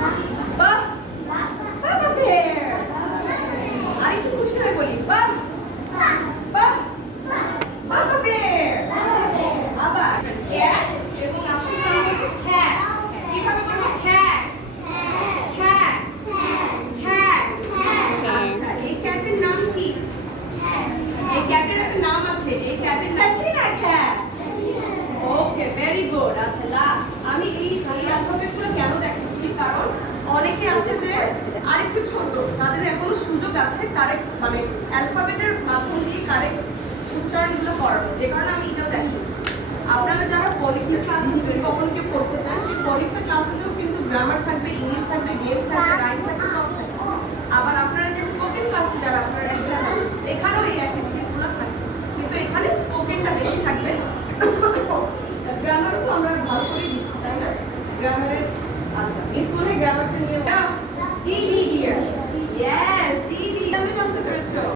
বাহ, বাবা বের। আর একটু খুশি হয়ে বলি বাহ, বাহ, বাবা বের। আবার ক্যাট এবং আসল নাম হচ্ছে খ্যাট। কিভাবে বলবো? খ্যাট, খ্যাট, খ্যাট। আচ্ছা, এই ক্যাটের নাম কি? এই ক্যাটের একটা নাম আছে। এই ক্যাটের নাম আছে না খ্যাট। ওকে, ভেরি গুড। আচ্ছা, লাস্ট আমি এই অ্যালফাবেটগুলো কেন দেখাচ্ছি, কারণ অনেকে আছে যে আরেকটু ছোট, তাদের এখনো সুযোগ আছে কারেক্ট মানে অ্যালফাবেটের মাধ্যম দিয়ে কারেক্ট উচ্চারণগুলো করানো, যে কারণে আমি এটাও দেখাচ্ছি। আপনারা যারা ফোনিক্সের ক্লাসে যদি কখনো কেউ পড়তে চান, সেই ফোনিক্সের ক্লাসেও কিন্তু গ্রামার থাকবে, ইংলিশ থাকবে, ডিএস থাকবে, রাইট থাকবে, সব থাকবে। আবার আপনারা যে স্পোকেন ক্লাসে যারা আপনারা এখানেও এই অ্যাক্টিভিটিসগুলো থাকবে, কিন্তু এখানে স্পোকেনটা বেশি থাকবে। গ্রামারও তো আমরা ভালো করে দিচ্ছি, তাই না? গ্রামারের আচ্ছা, স্কুলে গ্রামারটা নিয়ে